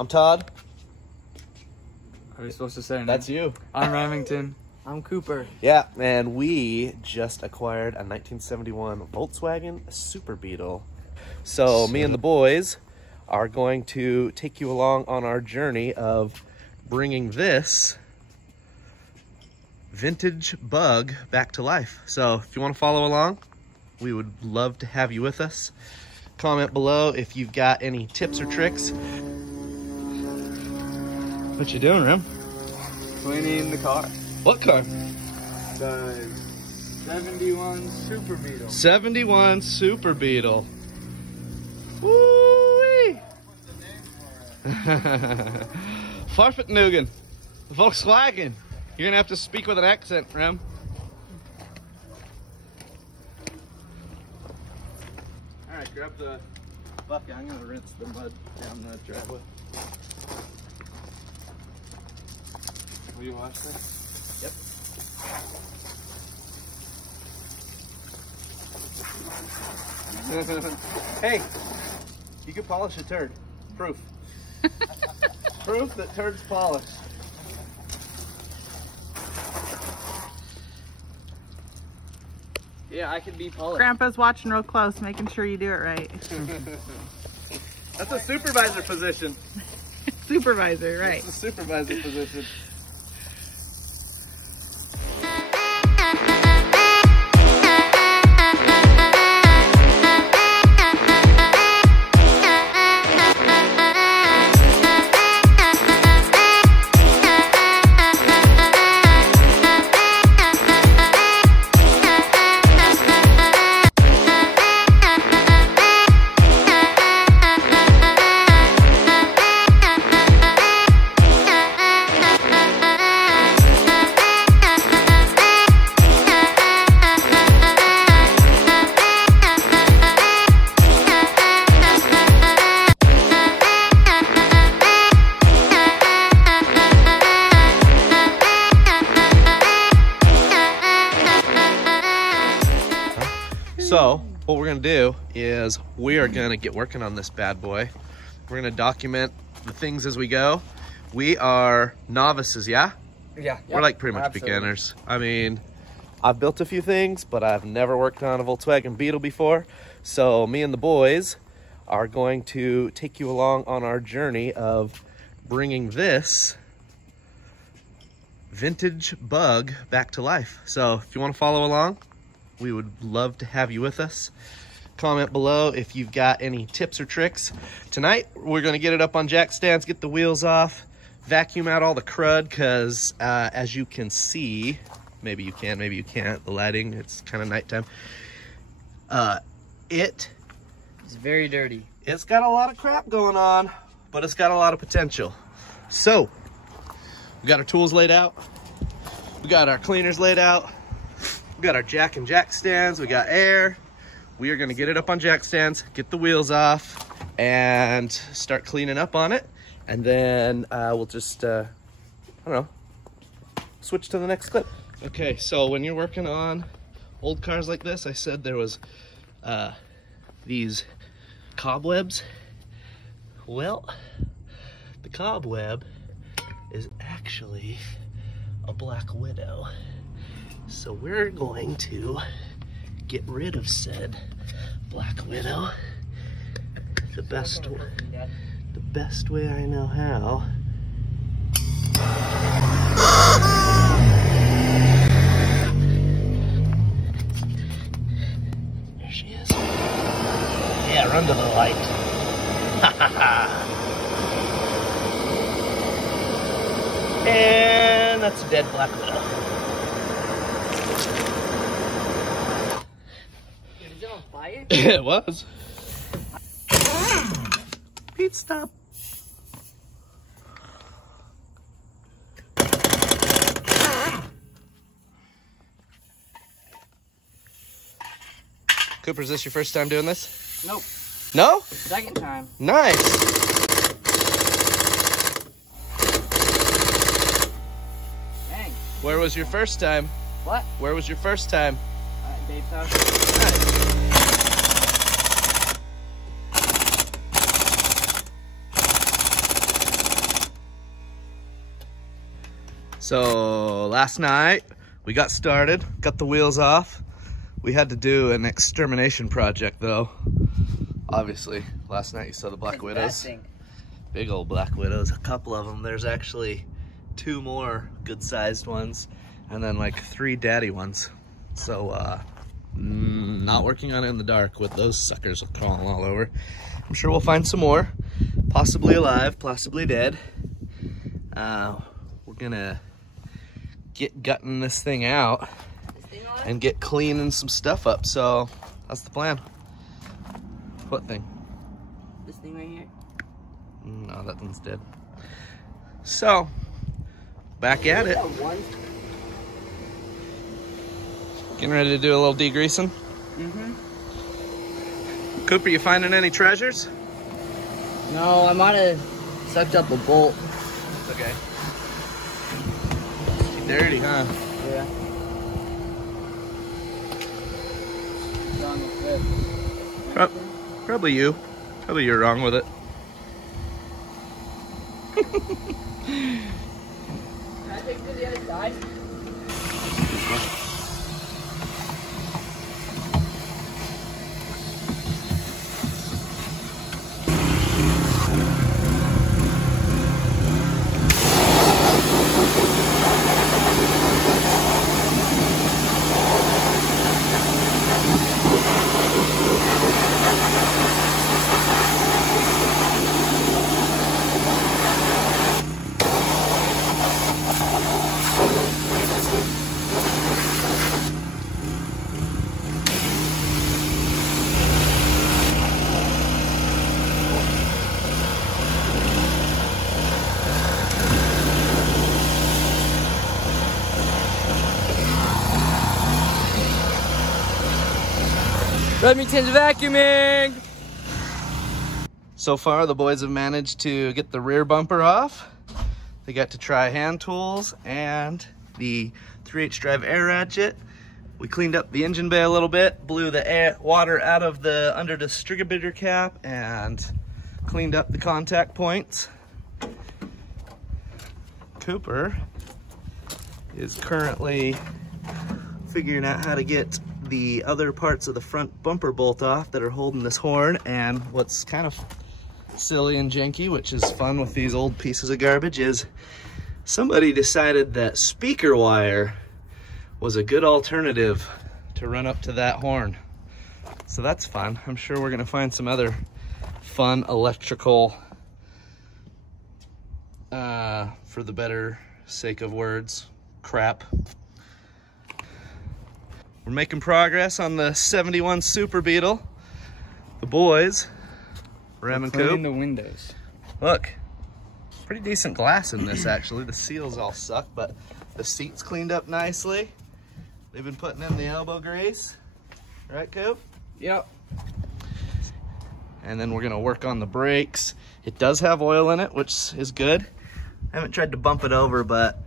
I'm Todd. Are we supposed to say? That's you. I'm Remington. I'm Cooper. Yeah, and we just acquired a 1971 Volkswagen Super Beetle. So me and the boys are going to take you along on our journey of bringing this vintage bug back to life. So if you want to follow along, we would love to have you with us. Comment below if you've got any tips or tricks. What you doing, Rem? Cleaning the car. What car? The 71 Super Beetle. 71 Super Beetle. Woo-wee! What's the name for it? Farfetnugen. Volkswagen. You're gonna have to speak with an accent, Rem. Alright, grab the bucket. I'm gonna rinse the mud down the driveway. Will you wash this? Yep. Hey, you could polish a turd. Proof. Proof that turd's polished. Yeah, I could be polished. Grandpa's watching real close, making sure you do it right. That's a supervisor position. Supervisor, right. That's the supervisor position. So what we're gonna do is we are gonna get working on this bad boy. We're gonna document the things as we go. We are novices, yeah? Yeah. We're like pretty much absolutely. beginners. I mean, I've built a few things, but I've never worked on a Volkswagen Beetle before. So me and the boys are going to take you along on our journey of bringing this vintage bug back to life. So if you want to follow along, we would love to have you with us. Comment below if you've got any tips or tricks. Tonight, we're gonna get it up on jack stands, get the wheels off, vacuum out all the crud, because as you can see, maybe you can, maybe you can't, the lighting, it's kind of nighttime. It's very dirty. It's got a lot of crap going on, but it's got a lot of potential. So, we got our tools laid out. We got our cleaners laid out. We got our jack and jack stands, we got air. We are gonna get it up on jack stands, get the wheels off, and start cleaning up on it. And then we'll just, I don't know, switch to the next clip. Okay, so when you're working on old cars like this, I said there was these cobwebs. Well, the cobweb is actually a Black Widow. So we're going to get rid of said Black Widow the best way I know how. There she is. Yeah, run to the light. And that's a dead Black Widow. Is it on fire? It was. Pete, stop. Cooper, is this your first time doing this? Nope. No? Second time. Nice. Dang. Where was your first time? What? Where was your first time? Dave's house. Nice. So last night we got started, got the wheels off. We had to do an extermination project though. Obviously, last night you saw the black widows. Big old black widows, a couple of them. There's actually 2 more good-sized ones and then like 3 daddy ones. So not working on it in the dark with those suckers crawling all over. I'm sure we'll find some more, possibly alive, possibly dead. We're gonna get gutting this thing out and get cleaning some stuff up. So that's the plan. What thing? This thing right here. No, that one's dead. So back at it. Getting ready to do a little degreasing. Cooper, you finding any treasures? No, I might have sucked up a bolt. It's okay. It's dirty, huh? Yeah. Probably you. Probably you're wrong with it. Can I take it to the other side? Remington's vacuuming! So far, the boys have managed to get the rear bumper off. They got to try hand tools and the 3/8 drive air ratchet. We cleaned up the engine bay a little bit, blew the water out of the under distributor cap, and cleaned up the contact points. Cooper is currently figuring out how to get the other parts of the front bumper bolt off that are holding this horn. And what's kind of silly and janky, which is fun with these old pieces of garbage, is somebody decided that speaker wire was a good alternative to run up to that horn. So that's fun. I'm sure we're gonna find some other fun electrical, for the better sake of words, crap. We're making progress on the 71 Super Beetle. The boys, Ram and Coop. Cleaning the windows. Look, pretty decent glass in this actually. The seals all suck, but the seat's cleaned up nicely. They've been putting in the elbow grease. Right, Coop? Yep. And then we're gonna work on the brakes. It does have oil in it, which is good. I haven't tried to bump it over, but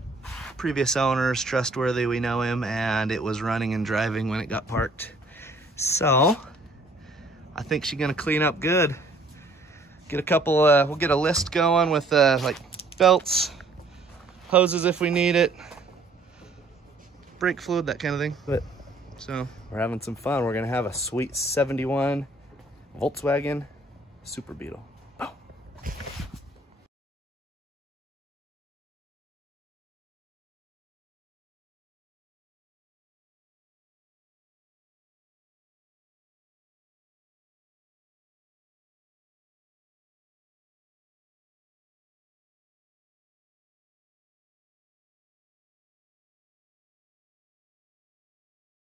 previous owner's trustworthy, we know him, and it was running and driving when it got parked. So I think she's gonna clean up good. Get a couple, we'll get a list going with like belts, hoses if we need it, brake fluid, that kind of thing. But so we're having some fun. We're gonna have a sweet 71 Volkswagen Super Beetle.